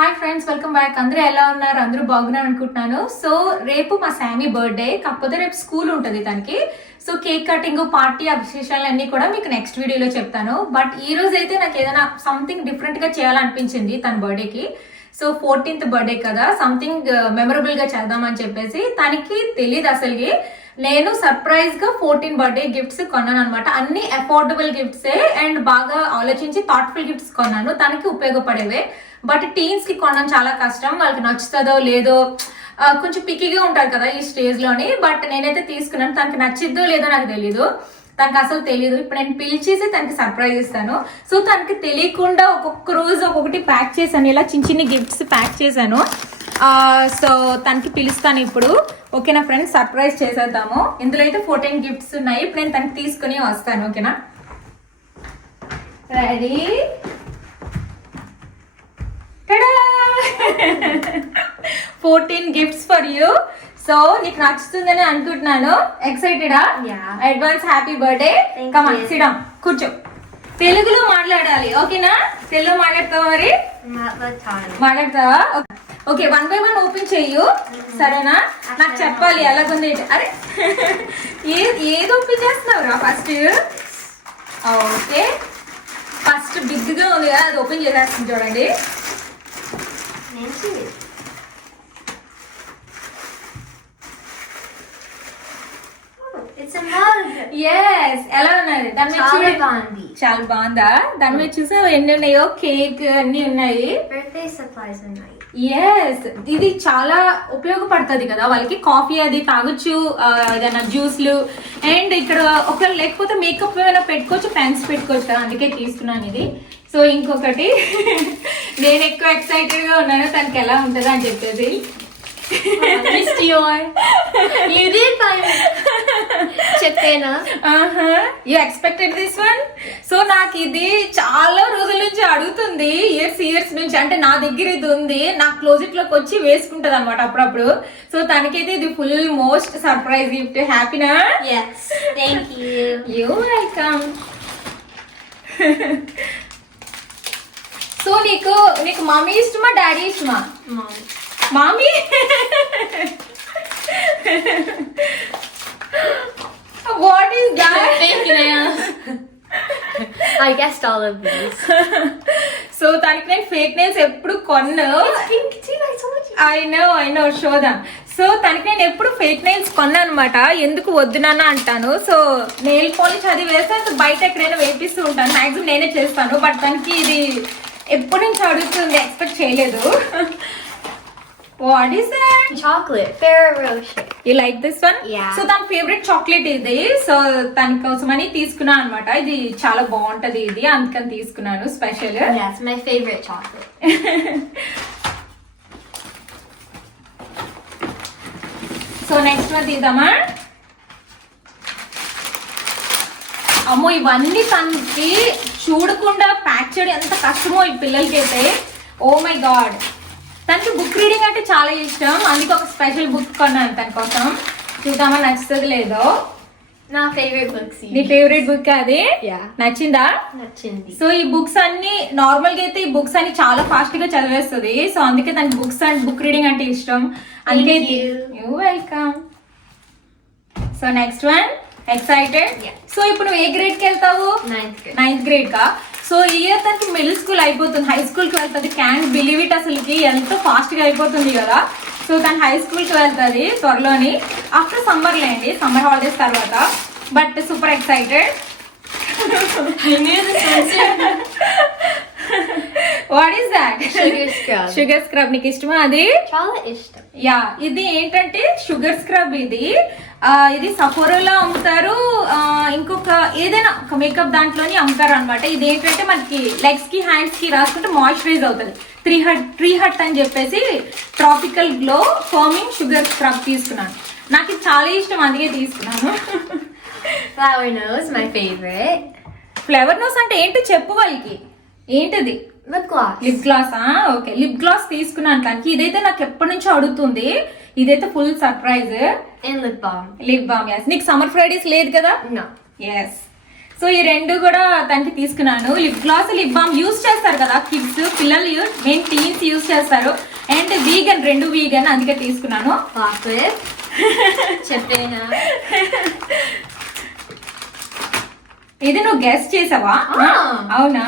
Hi friends, welcome back. అందరూ ఎలా ఉన్నారు? అందరూ బాగున్నారు అనుకుంటున్నాను. సో రేపు మా శామీ బర్త్డే, కాకపోతే రేపు స్కూల్ ఉంటుంది తనకి. సో కేక్ కటింగ్, పార్టీ, ఆ విశేషాలన్నీ కూడా మీకు నెక్స్ట్ వీడియోలో చెప్తాను. బట్ ఈ రోజు అయితే నాకు ఏదైనా సంథింగ్ డిఫరెంట్ గా చేయాలనిపించింది తన బర్త్డేకి. సో 14th బర్త్డే కదా, సంథింగ్ మెమరబుల్ గా చేద్దామని చెప్పేసి. తనకి తెలియదు అసలుకి. నేను సర్ప్రైజ్ గా 14 బర్త్డే గిఫ్ట్స్ కొన్నాను అనమాట. అన్ని అఫోర్డబుల్ గిఫ్ట్సే అండ్ బాగా ఆలోచించి థాట్ఫుల్ గిఫ్ట్స్ కొన్నాను, తనకి ఉపయోగపడేవే. బట్ టీన్స్ కి కొనడం చాలా కష్టం, వాళ్ళకి నచ్చుతుందో లేదో, కొంచెం పిక్కిగా ఉంటారు కదా ఈ స్టేజ్ లోని. బట్ నేనైతే తీసుకున్నాను, తనకి నచ్చిద్దో లేదో నాకు తెలీదు, తనకు అసలు తెలియదు. ఇప్పుడు నేను పిలిచేసి తనకి సర్ప్రైజ్ ఇస్తాను. సో తనకి తెలియకుండా ఒక్కొక్క రోజు ఒక్కొక్కటి ప్యాక్ చేశాను, ఇలా చిన్న చిన్న గిఫ్ట్స్ ప్యాక్ చేశాను. సో తనకి పిలుస్తాను ఇప్పుడు. ఓకేనా ఫ్రెండ్స్, సర్ప్రైజ్ చేసేద్దాము. ఇందులో అయితే 14 గిఫ్ట్స్ ఉన్నాయి. ఇప్పుడు నేను తనకి తీసుకుని వస్తాను. ఓకేనా, ready? 14 gifts for you. So నీకు నచ్చుతుందని అనుకుంటున్నాను. ఎక్సైటెడా? Advance happy birthday. Come on, sit down, కూర్చో. తెలుగులో మాట్లాడాలి, ఓకేనా? తెలుగు మాట్లాడతావా? మరి మాట్లాడతావా? ఓకే, 1 by 1 ఓపెన్ చెయ్యు, సరేనా? నాకు చెప్పాలి ఎలాగుంది. అరే ఏది ఓపెన్ చేస్తున్నావురా ఫస్ట్? ఓకే, ఫస్ట్ బిగ్ గా ఉంది కదా, అది ఓపెన్ చేసేస్తుంది చూడండి. ఎస్, ఎలా ఉన్నది? దాని మీద చాలా బాగుందా? దాని మీద చూసావు ఎన్ని ఉన్నాయో, కేక్ అన్ని ఉన్నాయి, బర్త్డే సప్లైస్ ఉన్నాయి. ఎస్, ఇది చాలా ఉపయోగపడుతుంది కదా వాళ్ళకి. కాఫీ అది తాగొచ్చు, ఏదైనా జ్యూస్లు. అండ్ ఇక్కడ ఒకవేళ లేకపోతే మేకప్ ఏమైనా పెట్టుకోవచ్చు, పెన్స్ పెట్టుకోవచ్చు కదా, అందుకే తీసుకున్నాను ఇది. సో ఇంకొకటి నేను ఎక్కువ ఎక్సైటెడ్ గా ఉన్నాను తనకి ఎలా ఉంటుందా అని చెప్పేసి. చెప్పేనా? You expected this one? So నాకు ఇది చాలా రోజుల నుంచి అడుగుతుంది, ఇయర్స్ నుంచి. అంటే నా దగ్గర ఇది ఉంది, నా క్లోజెట్ లోకి వచ్చి వేసుకుంటది అనమాట అప్పుడప్పుడు. సో తనకైతే ఇది ఫుల్ మోస్ట్ సర్ప్రైజ్ గిఫ్ట్. హ్యాపీనా? You welcome. సో నీకు మమ్మీ ఇష్టమా, డాడీ ఇష్టమా? Mommy. What is that? I guessed all of these. So తనకి నేను ఫేక్ నెయిల్స్ ఎప్పుడు కొన్ను. I know, show them. So తనకి నేను ఎప్పుడు ఫేక్ నెయిల్స్ కొన్నా అనమాట. ఎందుకు వద్దునానా అంటాను. సో నెయిల్ పాలిష్ అది వేస్తే బయట ఎక్కడైనా వేపిస్తూ ఉంటాను, మాక్సిమం నేనే చేస్తాను. బట్ తనకి ఇది ఎప్పటి నుంచి అడుగుతుంది, ఎక్స్పెక్ట్ చేయలేదు. What is that? Chocolate, Ferrero Rocher. You like this one? Yeah. So తన ఫేవరెట్ చాక్లెట్ ఇది. సో తన కోసమని తీసుకున్నాను అనమాట. ఇది చాలా బాగుంటది ఇది, అందుకని తీసుకున్నాను special. Yeah, it's my favorite chocolate. So next one తీద్దామా? అమ్మో, ఇవన్నీ తనకి చూడకుండా ప్యాక్ చేయడం ఎంత కష్టమో ఈ పిల్లలకి అయితే. ఓ మై గాడ్, తనకి బుక్ రీడింగ్ అంటే చాలా ఇష్టం, అందుకే ఒక స్పెషల్ బుక్ కొన్నాను తన కోసం. చూద్దామా నచ్చుతుంది లేదో. నా ఫేవరెట్ బుక్స్. నీ ఫేవరెట్ బుక్ అది? నచ్చిందా? నచ్చింది. సో ఈ బుక్స్ అన్ని నార్మల్ గా అయితే ఈ బుక్స్ అన్ని చాలా ఫాస్ట్ గా చదివేస్తుంది. సో అందుకే తనకి బుక్స్ అండ్ బుక్ రీడింగ్ అంటే ఇష్టం. అందుకే you welcome. So next one, excited? So ఇప్పుడు నువ్వు ఏ గ్రేడ్ కి వెళ్తావు? 9th గ్రేడ్ కా? సో ఈ ఇయర్ తనకి మిడిల్ స్కూల్ అయిపోతుంది, హై స్కూల్ కి వెళ్తుంది. క్యాన్ బిలీవ్ ఇట్, అసలుకి ఎంతో ఫాస్ట్ గా అయిపోతుంది కదా. సో తను హై స్కూల్ కి వెళ్తుంది త్వరలోని, ఆఫ్టర్ సమ్మర్ లేండి, సమ్మర్ హాలిడేస్ తర్వాత. But super excited. What is that? Sugar scrub. నీకు ఇష్టమా అది? చాలా ఇష్టం. యా, ఇది ఏంటంటే షుగర్ స్క్రబ్. ఇది సఫోరాలో అమ్ముతారు, ఇంకొక ఏదైనా ఒక మేకప్ దాంట్లోని అమ్ముతారు అనమాట. ఇది ఏంటంటే మనకి లెగ్స్ కి, హ్యాండ్స్ కి రాసుకుంటే మాయిశ్చరైజ్ అవుతుంది. ట్రీ హట్ అని చెప్పేసి tropical glow firming sugar scrub తీసుకున్నాను. నాకు ఇది చాలా ఇష్టం, అందుకే తీసుకున్నాను. Flower Knows my favourite. Flower Knows అంటే ఏంటో చెప్పు వాళ్ళకి. ఏంటది? Lip gloss. Okay, lip gloss తీసుకున్నాను తనకి. ఇదైతే నాకు ఎప్పటి నుంచో అడుగుతుంది, ఇదైతే full surprise. Lip balm. Lip balm. Yes. నీకు సమ్మర్ ఫ్రైడేస్ లేదు కదా? No. ఎస్. సో ఈ రెండు కూడా తనకి తీసుకున్నాను. Lip gloss, lip balm use చేస్తారు కదా కిడ్స్, పిల్లలు మెయిన్ టీన్స్ యూస్ చేస్తారు. అండ్ వీగన్, రెండు వీగన్, అందుకే తీసుకున్నాను. Chocolate. చెప్పేనా? ఇది నువ్వు గెస్ చేసావా? అవునా?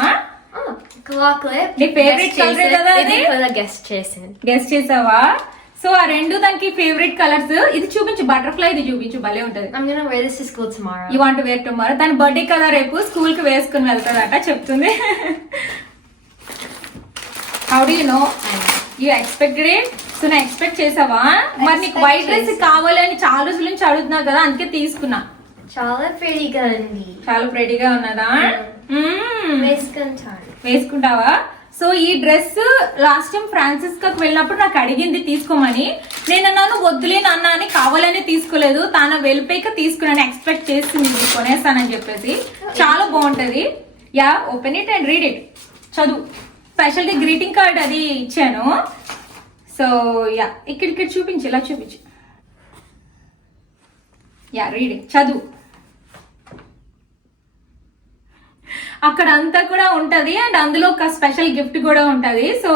Chocolate. నీ ఫేవరెట్ కలర్ కదా అది? ఇది కూడా గెస్ట్ చేశాను. గెస్ చేసావా? సో ఆ రెండు దానికి ఫేవరెట్ కలర్స్. ఇది చూపించు, బటర్ఫ్లై, ఇది చూపించు, భలే ఉంటది. I'm gonna wear this to school tomorrow. You want wear tomorrow. తన బర్త్డే కదా రేపు, స్కూల్ కి వేసుకుని వెళ్తాదట చెప్తుంది. How do you know? You expected it? So నేను ఎక్స్పెక్ట్ చేసావా? మరి నీకు వైట్ డ్రెస్ కావాలని చాలా రోజుల నుంచి అడుగుతున్నావు కదా, అందుకే తీసుకున్నా. చాలా ప్రెటీగా ఉంది. చాలా ప్రెటీగా ఉన్నదా? వేసుకుంటాను. వేసుకుంటావా? సో ఈ డ్రెస్ లాస్ట్ టైం ఫ్రాన్సిస్కోకి వెళ్ళినప్పుడు నాకు అడిగింది తీసుకోమని. నేను అన్నాను వద్దులే నాన్న అని, కావాలని తీసుకోలేదు. తాను వెళ్ళిపోయాక తీసుకున్నాను, ఎక్స్పెక్ట్ చేస్తుంది ఇది కొనేస్తానని చెప్పేసి. చాలా బాగుంటది. Yeah, open it and read it. చదువు. స్పెషల్ గా గ్రీటింగ్ కార్డ్ అది ఇచ్చాను. సో యా, ఇక్కడ చూపించు, ఇలా చూపించు. యా, రీడ్ ఇట్, చదువు. అక్కడ అంతా కూడా ఉంటది అండ్ అందులో ఒక స్పెషల్ గిఫ్ట్ కూడా ఉంటది. సో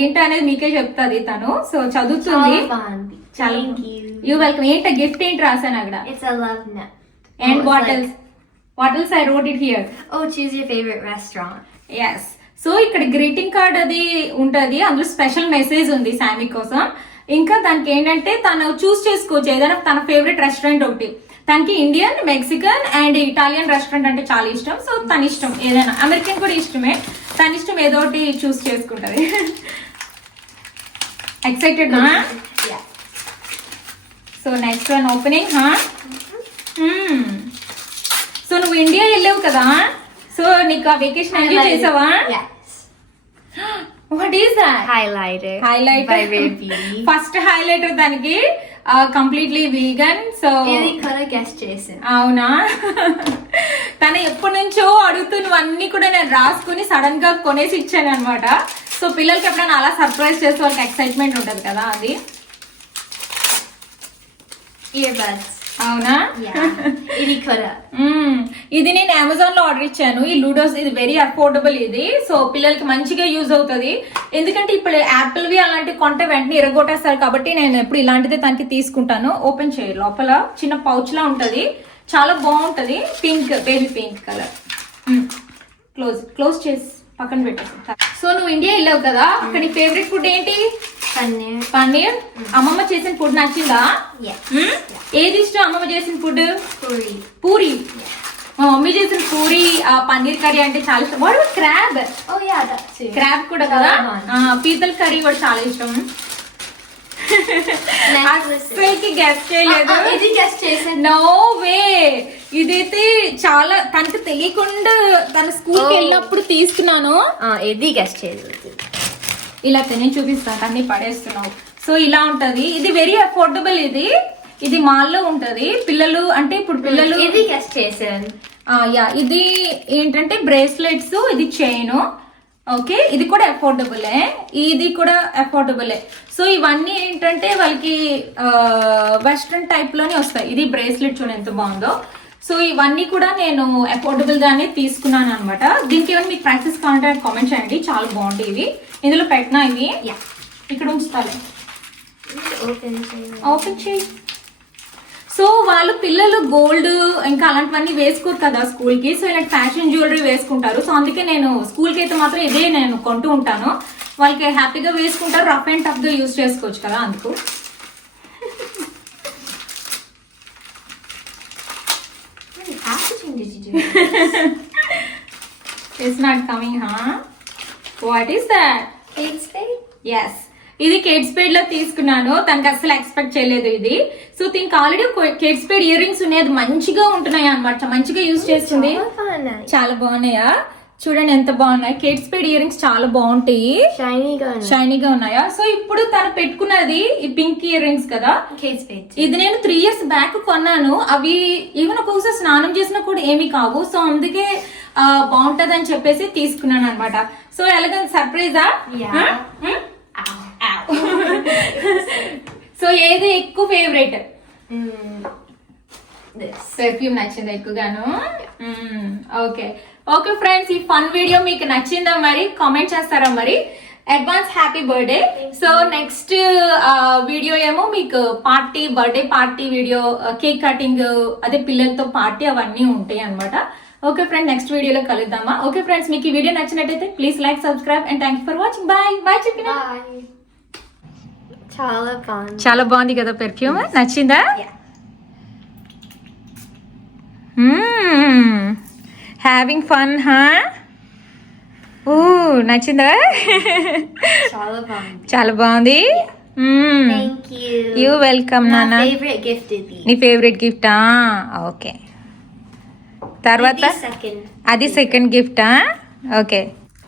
ఏంటి అనేది మీకే చెప్తాది తను. సో చదువుతుంది. చాలా యూ వెల్కమ్. ఏంట గిఫ్ట్ ఏంటి రాసాను అక్కడ? It's a love note. And what else I wrote it here. Oh, choose your favorite restaurant. Yes. So ఇక్కడ గ్రీటింగ్ కార్డ్ అది ఉంటది, అందులో స్పెషల్ మెసేజ్ ఉంది శామీ కోసం. ఇంకా దానికి ఏంటంటే తను చూస్ చేసుకోవచ్చు ఏదైనా తన ఫేవరెట్ రెస్టారెంట్ ఒకటి. తనకి Indian, Mexican and Italian restaurant అంటే చాలా ఇష్టం. సో తన ఇష్టం ఏదైనా, అమెరికన్ కూడా ఇష్టమే, తన ఇష్టం ఏదో ఒకటి చూస్ చేసుకుంటది. ఎక్సైటెడ్ నా? So next one opening. So నువ్వు ఇండియా వెళ్ళావు కదా, సో నీకు ఆ వెకేషన్ ఎంజాయ్ చేసావా? What is that? Highlighter. Highlighter. By Rare Beauty. First highlighter దానికి కంప్లీట్లీ వీగన్. సో ఇది కూడా గెస్ట్ చేశాను. అవునా? తను ఎప్పటి నుంచో అడుగుతున్నవన్నీ కూడా నేను రాసుకుని సడన్ గా కొనేసి ఇచ్చాను అనమాట. సో పిల్లలకి ఎప్పుడైనా అలా సర్ప్రైజ్ చేస్తే వాళ్ళకి ఎక్సైట్మెంట్ ఉంటది కదా, అది. Earbuds. అవునా? ఇది కూడా. ఇది నేను అమెజాన్ లో ఆర్డర్ ఇచ్చాను. ఈ లూడోస్, ఇది వెరీ అఫోర్డబుల్ ఇది. సో పిల్లలకి మంచిగా యూజ్ అవుతుంది. ఎందుకంటే ఇప్పుడు యాపిల్ వి అలాంటివి కొంటే వెంటనే ఇరగొట్టేస్తారు కాబట్టి నేను ఎప్పుడు ఇలాంటిదే తనకి తీసుకుంటాను. ఓపెన్ చేయి. లోపల చిన్న పౌచ్ లా ఉంటది, చాలా బాగుంటది. Pink, baby pink colour. Close చేసి పక్కన పెట్టేసి. సో నువ్వు ఇండియా వెళ్ళావు కదా, అక్కడ నీ ఫేవరెట్ ఫుడ్ ఏంటి? పన్నీర్. పన్నీర్. అమ్మమ్మ చేసిన ఫుడ్ నచ్చిందా? Yes. ఏది ఇష్టం అమ్మమ్మ చేసిన ఫుడ్? Puri. పూరి. మా మమ్మీ చేసిన పూరి, పన్నీర్ కర్రీ అంటే చాలా ఇష్టం. వాడు crab. Oh yeah, that too. Crab కూడా కదా. పీతల కర్రీ కూడా చాలా ఇష్టం. అస్సలకి గెస్ట్ చేయలేదు. ఇది గెస్ట్ చేశాను. No way. ఇదైతే చాలా తనకు తెలియకుండా తన స్కూల్ కి వెళ్ళినప్పుడు తీసుకున్నాను. ఇది గెస్ట్ చేయలేదు. ఇలా నేను చూపిస్తాను, అన్ని పడేస్తున్నావు. సో ఇలా ఉంటది. ఇది వెరీ అఫోర్డబుల్. ఇది మాల్లో ఉంటది. పిల్లలు అంటే ఇప్పుడు పిల్లలు ఇది గెస్ట్ చేశాను. యా, ఇది ఏంటంటే బ్రేస్లెట్స్, ఇది చైన్. ఓకే, ఇది కూడా అఫోర్డబులే, ఇది కూడా అఫోర్డబులే. సో ఇవన్నీ ఏంటంటే వాళ్ళకి వెస్ట్రన్ టైప్ లోనే వస్తాయి. ఇది బ్రేస్లెట్ చూడండి ఎంత బాగుందో. సో ఇవన్నీ కూడా నేను అఫోర్డబుల్ గానే తీసుకున్నాను అనమాట. దీనికి ఏమైనా మీకు ప్రైసెస్ కావాలంటే కామెంట్ చేయండి, చాలా బాగుంటాయి ఇవి. ఇందులో పెట్టినా ఇవి ఇక్కడ ఉంచుతాను. ఓపెన్ చేయి. సో వాళ్ళు పిల్లలు గోల్డ్ ఇంకా అలాంటివన్నీ వేసుకోరు కదా స్కూల్ కి. సో ఇలాంటి ఫ్యాషన్ జ్యువెలరీ వేసుకుంటారు. సో అందుకే నేను స్కూల్ కి అయితే మాత్రం ఇదే నేను కొంటూ ఉంటాను. వాళ్ళకి హ్యాపీగా వేసుకుంటారు, రఫ్ అండ్ టఫ్ గా యూజ్ చేసుకోవచ్చు కదా, అందుకు. It's not coming, huh? What is that? Kate Spade? Yes. ఇది కేట్ స్పేడ్ లో తీసుకున్నాను. తనకి అసలు ఎక్స్పెక్ట్ చేయలేదు ఇది. సో దీనికి already Kate Spade earrings ఉన్నాయి, అది మంచిగా ఉంటున్నాయి అనమాట, మంచిగా యూజ్ చేస్తుంది. చాలా బాగున్నాయా? చూడండి ఎంత బాగున్నాయి. కేట్ స్పేడ్ ఇయర్ రింగ్స్ చాలా బాగుంటాయి, షైనీగా ఉన్నాయా? సో ఇప్పుడు తను పెట్టుకున్నది ఈ పింక్ ఇయర్ రింగ్స్ కదా, ఇది నేను 3 years బ్యాక్ కొన్నాను. అవి ఈవెన్ ఒక్కొక్కసారి స్నానం చేసినా కూడా ఏమీ కావు. సో అందుకే బాగుంటది అని చెప్పేసి తీసుకున్నాను అనమాట. సో ఎలాగ సర్ప్రైజా? సో ఏది ఎక్కువ ఫేవరెట్? this. పెర్ఫ్యూమ్ నచ్చింది ఎక్కువగాను. ఓకే ఓకే ఫ్రెండ్స్, ఈ ఫన్ వీడియో మీకు నచ్చిందా మరి కామెంట్ చేస్తారా మరి? Advance happy birthday. So next video ఏమో మీకు party, birthday party video, cake cutting, అదే పిల్లలతో పార్టీ అవన్నీ ఉంటాయి అన్నమాట. ఓకే ఫ్రెండ్, నెక్స్ట్ వీడియోలో కలుద్దామా? ఓకే ఫ్రెండ్స్, మీకు ఈ వీడియో నచ్చినట్టయితే please like, subscribe and thank you for watching. Bye bye చెప్పిన. Bye. Chala fun. చాలా బాగుంది కదా పెర్ఫ్యూమ్, నచ్చిందా? Yeah. హ్యావింగ్ ఫన్ హా? ఓ నచ్చిందా? Chala fun. చాలా బాగుంది. Thank you. You welcome My నాన్న. favorite gift is these. నీ ఫేవరెట్ గిఫ్టా? ఓకే. తర్వాత Maybe second. అది సెకండ్ గిఫ్టా? ఓకే.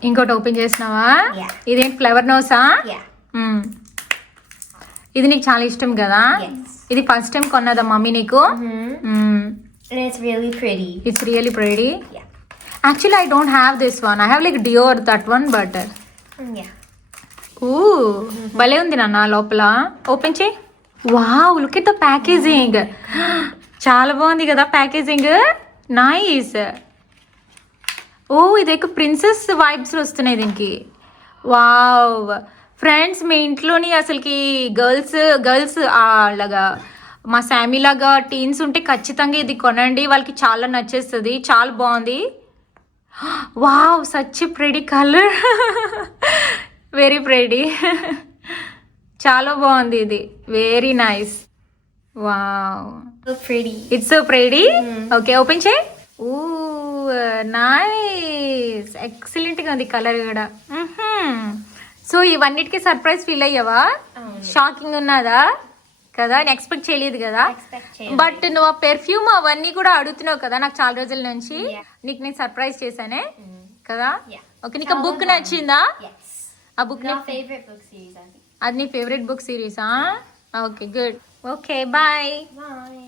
ఇంకోటి ఓపెన్ చేసినావా? Yeah. ఇదేంటి ఫ్లవర్ నోసా? Yeah. ఇది నీకు చాలా ఇష్టం కదా? Yes. ఇది ఫస్ట్ టైం కొన్నదా మమ్మీ నీకు? And it's really pretty. It's really pretty. Yeah. Actually, I don't have this one. I have like Dior, that one, but Yeah. భలే ఉంది నాన్న లోపల. ఓపెన్ చేయి. Wow, look at the packaging. చాలా బాగుంది కదా packaging. Nice. ఓ ఇది ఒక ప్రిన్సెస్ వైబ్స్ వస్తున్నాయి దీనికి. వావ్ ఫ్రెండ్స్, మీ ఇంట్లోని అసలుకి గర్ల్స్ అలాగా మా శామీ లాగా టీన్స్ ఉంటే ఖచ్చితంగా ఇది కొనండి, వాళ్ళకి చాలా నచ్చేస్తుంది. చాలా బాగుంది. Wow such pretty colour. Very pretty. చాలా బాగుంది ఇది. Very nice. Wow So pretty. It's so pretty. Okay open చేయి. ఓ నైస్, ఎక్సలెంట్ గా ఉంది కలర్ కూడా. సో ఇవన్నిటికీ సర్ప్రైజ్ ఫీల్ అయ్యావా? షాకింగ్ ఉన్నదా కదా? నేను ఎక్స్పెక్ట్ చేయలేదు కదా. బట్ నువ్వు ఆ పెర్ఫ్యూమ్ అవన్నీ కూడా అడుగుతున్నావు కదా నాకు చాలా రోజుల నుంచి. నీకు నేను సర్ప్రైజ్ చేశానే కదా. ఓకే, నీకు బుక్ నచ్చిందా? Yes. ఆ book My favorite book series, I think. అది నీ ఫేవరెట్ బుక్ సిరీసా? Okay good. Okay bye. Bye.